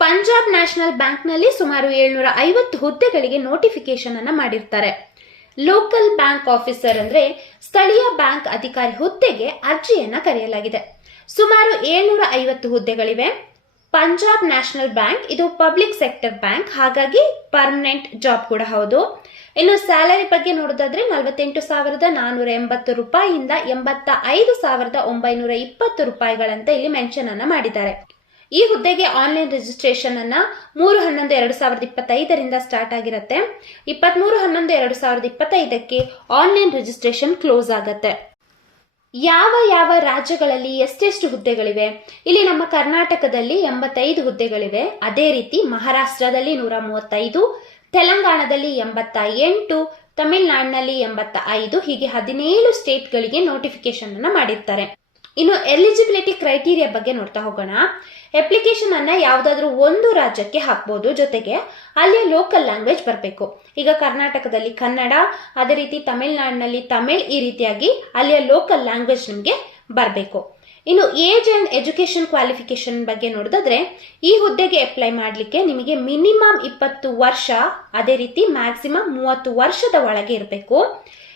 Punjab national ಬ್ಯಾಂಕ್ನಲ್ಲಿ ಸುಮಾರು ಏಳ್ನೂರ ಐವತ್ತು ಹುದ್ದೆಗಳಿಗೆ ನೋಟಿಫಿಕೇಶನ್ ಅನ್ನ ಮಾಡಿರ್ತಾರೆ. ಲೋಕಲ್ ಬ್ಯಾಂಕ್ ಆಫೀಸರ್ ಅಂದ್ರೆ ಸ್ಥಳೀಯ ಬ್ಯಾಂಕ್ ಅಧಿಕಾರಿ ಹುದ್ದೆಗೆ ಅರ್ಜಿಯನ್ನ ಕರೆಯಲಾಗಿದೆ. ಸುಮಾರು ಏಳ್ನೂರ ಐವತ್ತು ಹುದ್ದೆಗಳಿವೆ. ಪಂಜಾಬ್ ನ್ಯಾಷನಲ್ ಬ್ಯಾಂಕ್, ಇದು ಪಬ್ಲಿಕ್ ಸೆಕ್ಟರ್ ಬ್ಯಾಂಕ್, ಹಾಗಾಗಿ ಪರ್ಮನೆಂಟ್ ಜಾಬ್ ಕೂಡ ಹೌದು. ಇನ್ನು ಸ್ಯಾಲರಿ ಬಗ್ಗೆ ನೋಡೋದಾದ್ರೆ ನಲವತ್ತೆಂಟು ಸಾವಿರದ ನಾನೂರ ಎಂಬತ್ತು ರೂಪಾಯಿಯಿಂದ ಎಂಬತ್ತ ಐದು ಸಾವಿರದ ಒಂಬೈನೂರ ಇಪ್ಪತ್ತು ರೂಪಾಯಿಗಳಂತೆ ಇಲ್ಲಿ ಮೆನ್ಷನ್ ಅನ್ನ ಮಾಡಿದ್ದಾರೆ. ಈ ಹುದ್ದೆಗೆ ಆನ್ಲೈನ್ ರಿಜಿಸ್ಟ್ರೇಷನ್ ಅನ್ನ ಮೂರು ಹನ್ನೊಂದು ಎರಡು ಸಾವಿರದ ಇಪ್ಪತ್ತೈದರಿಂದ ಸ್ಟಾರ್ಟ್ ಆಗಿರುತ್ತೆ. ಇಪ್ಪತ್ಮೂರು ಹನ್ನೊಂದು ಎರಡು ಸಾವಿರದ ಇಪ್ಪತ್ತೈದಕ್ಕೆ ಆನ್ಲೈನ್ ರಿಜಿಸ್ಟ್ರೇಷನ್ ಕ್ಲೋಸ್ ಆಗತ್ತೆ. ಯಾವ ಯಾವ ರಾಜ್ಯಗಳಲ್ಲಿ ಎಷ್ಟೆಷ್ಟು ಹುದ್ದೆಗಳಿವೆ? ಇಲ್ಲಿ ನಮ್ಮ ಕರ್ನಾಟಕದಲ್ಲಿ ಎಂಬತ್ತೈದು ಹುದ್ದೆಗಳಿವೆ. ಅದೇ ರೀತಿ ಮಹಾರಾಷ್ಟ್ರದಲ್ಲಿ ನೂರ ಮೂವತ್ತೈದು ತೆಲಂಗಾಣದಲ್ಲಿ ಎಂಬತ್ತ ಎಂಟು, ತಮಿಳುನಾಡಿನಲ್ಲಿ ಎಂಬತ್ತ ಐದು, ಹೀಗೆ ಹದಿನೇಳು ಸ್ಟೇಟ್ಗಳಿಗೆ ನೋಟಿಫಿಕೇಶನ್ ಅನ್ನು ಮಾಡಿರ್ತಾರೆ. ಇನ್ನು ಎಲಿಜಿಬಿಲಿಟಿ ಕ್ರೈಟೀರಿಯಾ ಬಗ್ಗೆ ನೋಡ್ತಾ ಹೋಗೋಣ. ಅಪ್ಲಿಕೇಶನ್ ಅನ್ನ ಯಾವ್ದಾದ್ರು ಒಂದು ರಾಜ್ಯಕ್ಕೆ ಹಾಕ್ಬೋದು. ಜೊತೆಗೆ ಅಲ್ಲಿಯ ಲೋಕಲ್ ಲ್ಯಾಂಗ್ವೇಜ್ ಬರಬೇಕು. ಈಗ ಕರ್ನಾಟಕದಲ್ಲಿ ಕನ್ನಡ, ಅದೇ ರೀತಿ ತಮಿಳುನಾಡಿನಲ್ಲಿ ತಮಿಳ್ ಈ ರೀತಿಯಾಗಿ ಅಲ್ಲಿಯ ಲೋಕಲ್ ಲ್ಯಾಂಗ್ವೇಜ್ ನಿಮಗೆ ಬರಬೇಕು. ಇನ್ನು ಏಜ್ ಅಂಡ್ ಎಜುಕೇಶನ್ ಕ್ವಾಲಿಫಿಕೇಶನ್ ಬಗ್ಗೆ ನೋಡಿದ್ರೆ ಈ ಹುದ್ದೆಗೆ ಅಪ್ಲೈ ಮಾಡಲಿಕ್ಕೆ ನಿಮಗೆ ಮಿನಿಮಮ್ ಇಪ್ಪತ್ತು ವರ್ಷ, ಅದೇ ರೀತಿ ಮ್ಯಾಕ್ಸಿಮಮ್ ಮೂವತ್ತು ವರ್ಷದ ಒಳಗೆ ಇರಬೇಕು.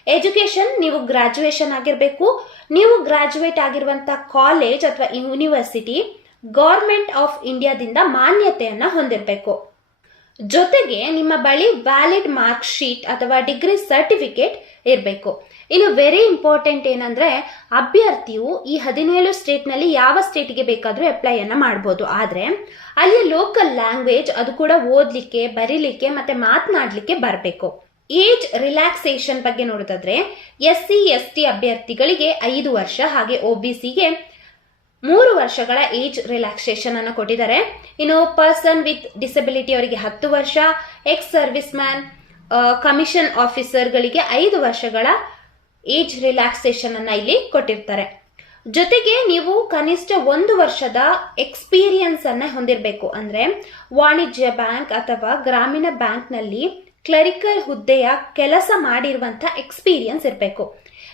ಎಜುಕೇಶನ್ ನೀವು ಗ್ರಾಜುಯೇಷನ್ ಆಗಿರಬೇಕು. ನೀವು ಗ್ರಾಜುಯೇಟ್ ಆಗಿರುವಂತ ಕಾಲೇಜ್ ಅಥವಾ ಯೂನಿವರ್ಸಿಟಿ ಗೌರ್ಮೆಂಟ್ ಆಫ್ ಇಂಡಿಯಾದಿಂದ ಮಾನ್ಯತೆಯನ್ನು ಹೊಂದಿರಬೇಕು. ಜೊತೆಗೆ ನಿಮ್ಮ ಬಳಿ ವ್ಯಾಲಿಡ್ ಮಾರ್ಕ್ ಶೀಟ್ ಅಥವಾ ಡಿಗ್ರಿ ಸರ್ಟಿಫಿಕೇಟ್ ಇರಬೇಕು. ಇನ್ನು ವೆರಿ ಇಂಪಾರ್ಟೆಂಟ್ ಏನಂದ್ರೆ ಅಭ್ಯರ್ಥಿಯು ಈ ಹದಿನೇಳು ಸ್ಟೇಟ್ನಲ್ಲಿ ಯಾವ ಸ್ಟೇಟ್ಗೆ ಬೇಕಾದರೂ ಅಪ್ಲೈ ಅನ್ನ ಮಾಡಬಹುದು ಆದ್ರೆ ಅಲ್ಲಿಯ ಲೋಕಲ್ ಲ್ಯಾಂಗ್ವೇಜ್ ಅದು ಕೂಡ ಓದಲಿಕ್ಕೆ, ಬರೀಲಿಕ್ಕೆ ಮತ್ತೆ ಮಾತನಾಡಲಿಕ್ಕೆ ಬರಬೇಕು. ಏಜ್ ರಿಲ್ಯಾಕ್ಸೇಷನ್ ಬಗ್ಗೆ ನೋಡೋದಾದ್ರೆ ಎಸ್ ಸಿ ಎಸ್ ಟಿ ಅಭ್ಯರ್ಥಿಗಳಿಗೆ ಐದು ವರ್ಷ ಹಾಗೆ ಒಬಿಸಿಗೆ ಮೂರು ವರ್ಷಗಳ ಏಜ್ ರಿಲ್ಯಾಕ್ಸೇಷನ್ ಅನ್ನು ಕೊಟ್ಟಿದ್ದಾರೆ. ಇನ್ನು ಪರ್ಸನ್ ವಿತ್ ಡಿಸಬಿಲಿಟಿ ಅವರಿಗೆ ಹತ್ತು ವರ್ಷ, ಎಕ್ಸ್ ಸರ್ವಿಸ್ ಮ್ಯಾನ್ ಕಮಿಷನ್ ಆಫೀಸರ್ಗಳಿಗೆ ಐದು ವರ್ಷಗಳ ಏಜ್ ರಿಲ್ಯಾಕ್ಸೇಷನ್ ಅನ್ನ ಇಲ್ಲಿ ಕೊಟ್ಟಿರ್ತಾರೆ. ಜೊತೆಗೆ ನೀವು ಕನಿಷ್ಠ ಒಂದು ವರ್ಷದ ಎಕ್ಸ್ಪೀರಿಯನ್ಸ್ ಅನ್ನ ಹೊಂದಿರಬೇಕು. ಅಂದ್ರೆ ವಾಣಿಜ್ಯ ಬ್ಯಾಂಕ್ ಅಥವಾ ಗ್ರಾಮೀಣ ಬ್ಯಾಂಕ್ನಲ್ಲಿ ಕ್ಲರಿಕಲ್ ಹುದ್ದೆಯ ಕೆಲಸ ಮಾಡಿರುವಂತ ಎಕ್ಸ್ಪೀರಿಯನ್ಸ್ ಇರಬೇಕು.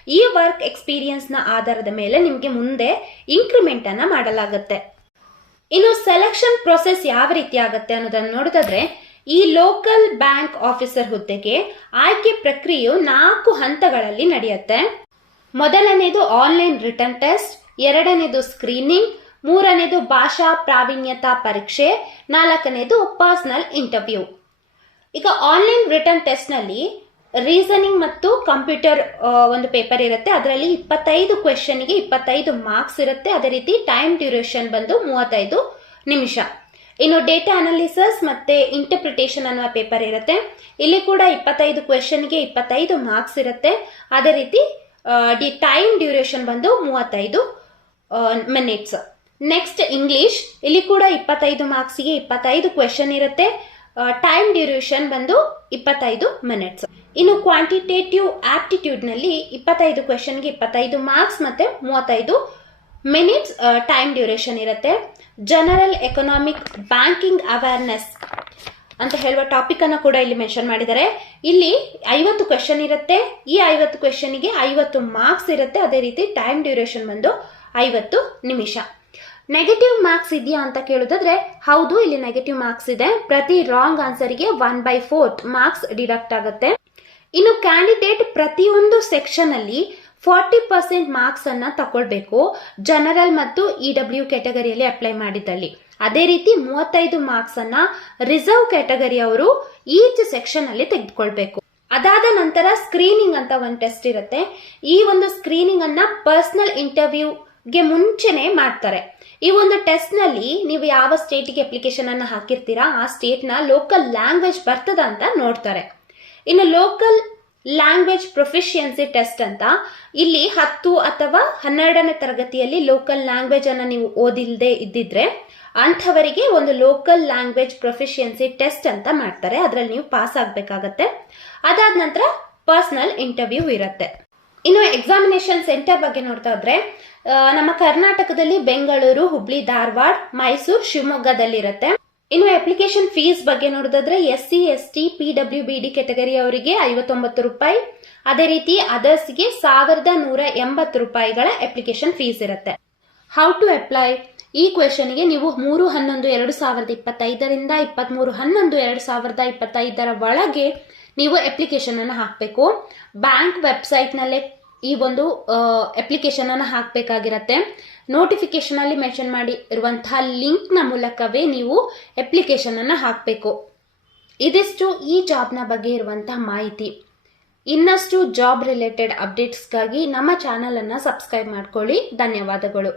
ಈ ವರ್ಕ್ ಎಕ್ಸ್ಪೀರಿಯನ್ಸ್ನ ಆಧಾರದ ಮೇಲೆ ನಿಮಗೆ ಮುಂದೆ ಇನ್ಕ್ರಿಮೆಂಟ್ ಅನ್ನ ಮಾಡಲಾಗುತ್ತೆ. ಇನ್ನು ಸೆಲೆಕ್ಷನ್ ಪ್ರೊಸೆಸ್ ಯಾವ ರೀತಿ ಆಗುತ್ತೆ ಅನ್ನೋದನ್ನು ನೋಡಿದ್ರೆ ಈ ಲೋಕಲ್ ಬ್ಯಾಂಕ್ ಆಫೀಸರ್ ಹುದ್ದೆಗೆ ಆಯ್ಕೆ ಪ್ರಕ್ರಿಯೆಯು ನಾಲ್ಕು ಹಂತಗಳಲ್ಲಿ ನಡೆಯುತ್ತೆ. ಮೊದಲನೇದು ಆನ್ಲೈನ್ ರಿಟರ್ನ್ ಟೆಸ್ಟ್, ಎರಡನೇದು ಸ್ಕ್ರೀನಿಂಗ್, ಮೂರನೇದು ಭಾಷಾ ಪ್ರಾವೀಣ್ಯತಾ ಪರೀಕ್ಷೆ, ನಾಲ್ಕನೇದು ಪರ್ಸನಲ್ ಇಂಟರ್ವ್ಯೂ. ಈಗ ಆನ್ಲೈನ್ ರಿಟರ್ನ್ ಟೆಸ್ಟ್ನಲ್ಲಿ ರೀಸನಿಂಗ್ ಮತ್ತು ಕಂಪ್ಯೂಟರ್ ಒಂದು ಪೇಪರ್ ಇರುತ್ತೆ. ಅದರಲ್ಲಿ ಇಪ್ಪತ್ತೈದು ಕ್ವೆಶನ್ಗೆ ಇಪ್ಪತ್ತೈದು ಮಾರ್ಕ್ಸ್ ಇರುತ್ತೆ. ಅದೇ ರೀತಿ ಟೈಮ್ ಡ್ಯೂರೇಷನ್ ಬಂದು ಮೂವತ್ತೈದು ನಿಮಿಷ. ಇನ್ನು ಡೇಟಾ ಅನಾಲಿಸಸ್ ಮತ್ತೆ ಇಂಟರ್ಪ್ರಿಟೇಷನ್ ಅನ್ನುವ ಪೇಪರ್ ಇರುತ್ತೆ. ಇಲ್ಲಿ ಕೂಡ ಇಪ್ಪತ್ತೈದು ಕ್ವೆಶನ್ಗೆ ಇಪ್ಪತ್ತೈದು ಮಾರ್ಕ್ಸ್ ಇರುತ್ತೆ. ಅದೇ ರೀತಿ ಡಿ ಟೈಮ್ ಡ್ಯೂರೇಷನ್ ಬಂದು ಮೂವತ್ತೈದು ಮಿನಿಟ್ಸ್ ನೆಕ್ಸ್ಟ್ ಇಂಗ್ಲಿಷ್ ಇಲ್ಲಿ ಕೂಡ ಇಪ್ಪತ್ತೈದು ಮಾರ್ಕ್ಸ್ಗೆ ಇಪ್ಪತ್ತೈದು ಕ್ವೆಶನ್ ಇರುತ್ತೆ. ಟೈಮ್ ಡ್ಯೂರೇಷನ್ ಬಂದು ಇಪ್ಪತ್ತೈದು ಮಿನಿಟ್ಸ್ ಇನ್ನು ಕ್ವಾಂಟಿಟೇಟಿವ್ ಆಪ್ಟಿಟ್ಯೂಡ್ನಲ್ಲಿ ಇಪ್ಪತ್ತೈದು ಕ್ವೆಶನ್ಗೆ ಇಪ್ಪತ್ತೈದು ಮಾರ್ಕ್ಸ್ ಮತ್ತೆ ಮೂವತ್ತೈದು ಮಿನಿಟ್ಸ್ ಟೈಮ್ ಡ್ಯೂರೇಷನ್ ಇರುತ್ತೆ. ಜನರಲ್ ಎಕನಾಮಿಕ್ ಬ್ಯಾಂಕಿಂಗ್ ಅವೇರ್ನೆಸ್ ಅಂತ ಹೇಳುವ ಟಾಪಿಕ್ ಅನ್ನು ಕೂಡ ಇಲ್ಲಿ ಮೆನ್ಷನ್ ಮಾಡಿದ್ದಾರೆ. ಇಲ್ಲಿ ಐವತ್ತು ಕ್ವೆಶನ್ ಇರುತ್ತೆ. ಈ ಐವತ್ತು ಕ್ವೆಶನ್ಗೆ ಐವತ್ತು ಮಾರ್ಕ್ಸ್ ಇರುತ್ತೆ. ಅದೇ ರೀತಿ ಟೈಮ್ ಡ್ಯೂರೇಷನ್ ಬಂದು ಐವತ್ತು ನಿಮಿಷ. ನೆಗೆಟಿವ್ ಮಾರ್ಕ್ಸ್ ಇದೆಯಾ ಅಂತ ಕೇಳೋದಾದ್ರೆ, ಹೌದು, ಇಲ್ಲಿ ನೆಗೆಟಿವ್ ಮಾರ್ಕ್ಸ್ ಇದೆ. ಪ್ರತಿ wrong ಆನ್ಸರ್ಗೆ one by fourth marks deduct ಆಗುತ್ತೆ. ಇನ್ನು ಕ್ಯಾಂಡಿಡೇಟ್ ಪ್ರತಿಯೊಂದು ಸೆಕ್ಷನ್ ಅಲ್ಲಿ ಫಾರ್ಟಿ ಪರ್ಸೆಂಟ್ ಮಾರ್ಕ್ಸ್ ಅನ್ನ ತಗೊಳ್ಬೇಕು ಜನರಲ್ ಮತ್ತು ಇ ಡಬ್ಲ್ಯೂ ಕ್ಯಾಟಗರಿಯಲ್ಲಿ ಅಪ್ಲೈ ಮಾಡಿದ್ದಲ್ಲಿ. ಅದೇ ರೀತಿ ಮೂವತ್ತೈದು ಮಾರ್ಕ್ಸ್ ಅನ್ನ ರಿಸರ್ವ್ ಕ್ಯಾಟಗರಿ ಅವರು ಈಚ್ ಸೆಕ್ಷನ್ ಅಲ್ಲಿ ತೆಗೆದುಕೊಳ್ಬೇಕು. ಅದಾದ ನಂತರ ಸ್ಕ್ರೀನಿಂಗ್ ಅಂತ ಒಂದು ಟೆಸ್ಟ್ ಇರುತ್ತೆ. ಈ ಒಂದು ಸ್ಕ್ರೀನಿಂಗ್ ಅನ್ನ ಪರ್ಸನಲ್ ಇಂಟರ್ವ್ಯೂಗೆ ಮುಂಚೆನೆ ಮಾಡ್ತಾರೆ. ಈ ಒಂದು ಟೆಸ್ಟ್ನಲ್ಲಿ ನೀವು ಯಾವ ಸ್ಟೇಟಿಗೆ ಅಪ್ಲಿಕೇಶನ್ ಅನ್ನ ಹಾಕಿರ್ತೀರಾ, ಆ ಸ್ಟೇಟ್ನ ಲೋಕಲ್ ಲ್ಯಾಂಗ್ವೇಜ್ ಬರ್ತದ ಅಂತ ನೋಡ್ತಾರೆ. ಇನ್ನು ಲೋಕಲ್ ಲ್ಯಾಂಗ್ವೇಜ್ ಪ್ರೊಫಿಷಿಯನ್ಸಿ ಟೆಸ್ಟ್ ಅಂತ, ಇಲ್ಲಿ ಹತ್ತು ಅಥವಾ ಹನ್ನೆರಡನೇ ತರಗತಿಯಲ್ಲಿ ಲೋಕಲ್ ಲ್ಯಾಂಗ್ವೇಜ್ ಅನ್ನ ನೀವು ಓದಿಲ್ದೆ ಇದ್ದಿದ್ರೆ, ಅಂಥವರಿಗೆ ಒಂದು ಲೋಕಲ್ ಲ್ಯಾಂಗ್ವೇಜ್ ಪ್ರೊಫಿಷಿಯನ್ಸಿ ಟೆಸ್ಟ್ ಅಂತ ಮಾಡ್ತಾರೆ. ಅದರಲ್ಲಿ ನೀವು ಪಾಸ್ ಆಗಬೇಕಾಗತ್ತೆ. ಅದಾದ ನಂತರ ಪರ್ಸನಲ್ ಇಂಟರ್ವ್ಯೂ ಇರುತ್ತೆ. ಇನ್ನು ಎಕ್ಸಾಮಿನೇಷನ್ ಸೆಂಟರ್ ಬಗ್ಗೆ ನೋಡ್ತಾ ಇದ್ರೆ ನಮ್ಮ ಕರ್ನಾಟಕದಲ್ಲಿ ಬೆಂಗಳೂರು, ಹುಬ್ಳಿ, ಧಾರವಾಡ, ಮೈಸೂರು, ಶಿವಮೊಗ್ಗದಲ್ಲಿರುತ್ತೆ. ಇನ್ನು ಅಪ್ಲಿಕೇಶನ್ ಫೀಸ್ ಬಗ್ಗೆ ನೋಡೋದಾದ್ರೆ S C S T P W B D category ಅವರಿಗೆ ಐವತ್ತೊಂಬತ್ತು ರೂಪಾಯಿ. ಅದೇ ರೀತಿ ಅದರ್ಸ್ಗೆ ಸಾವಿರದ ನೂರ ಎಂಬತ್ತು ರೂಪಾಯಿಗಳ ಅಪ್ಲಿಕೇಶನ್ ಫೀಸ್ ಇರುತ್ತೆ. ಹೌ ಟು ಅಪ್ಲೈ ಈ ಕ್ವೆಶನ್ಗೆ ನೀವು ಮೂರು ಹನ್ನೊಂದು ಎರಡು ಸಾವಿರದ ಇಪ್ಪತ್ತೈದರಿಂದ ಇಪ್ಪತ್ತ್ಮೂರು ಹನ್ನೊಂದು ಎರಡು ಸಾವಿರದ ಇಪ್ಪತ್ತೈದರ ಒಳಗೆ ನೀವು ಅಪ್ಲಿಕೇಶನ್ ಅನ್ನು ಹಾಕಬೇಕು. ಬ್ಯಾಂಕ್ ವೆಬ್ಸೈಟ್ನಲ್ಲೇ ಈ ಒಂದು ಅಪ್ಲಿಕೇಶನ್ ಅನ್ನು ಹಾಕಬೇಕಾಗಿರತ್ತೆ. ನೋಟಿಫಿಕೇಶನ್ ಅಲ್ಲಿ ಮೆನ್ಷನ್ ಮಾಡಿ ಇರುವಂತಹ ಲಿಂಕ್ನ ಮೂಲಕವೇ ನೀವು ಅಪ್ಲಿಕೇಶನ್ ಅನ್ನು ಹಾಕಬೇಕು. ಇದಿಷ್ಟು ಈ ಜಾಬ್ನ ಬಗ್ಗೆ ಇರುವಂತಹ ಮಾಹಿತಿ. ಇನ್ನಷ್ಟು ಜಾಬ್ ರಿಲೇಟೆಡ್ ಅಪ್ಡೇಟ್ಸ್ಗಾಗಿ ನಮ್ಮ ಚಾನಲನ್ನು ಸಬ್ಸ್ಕ್ರೈಬ್ ಮಾಡ್ಕೊಳ್ಳಿ. ಧನ್ಯವಾದಗಳು.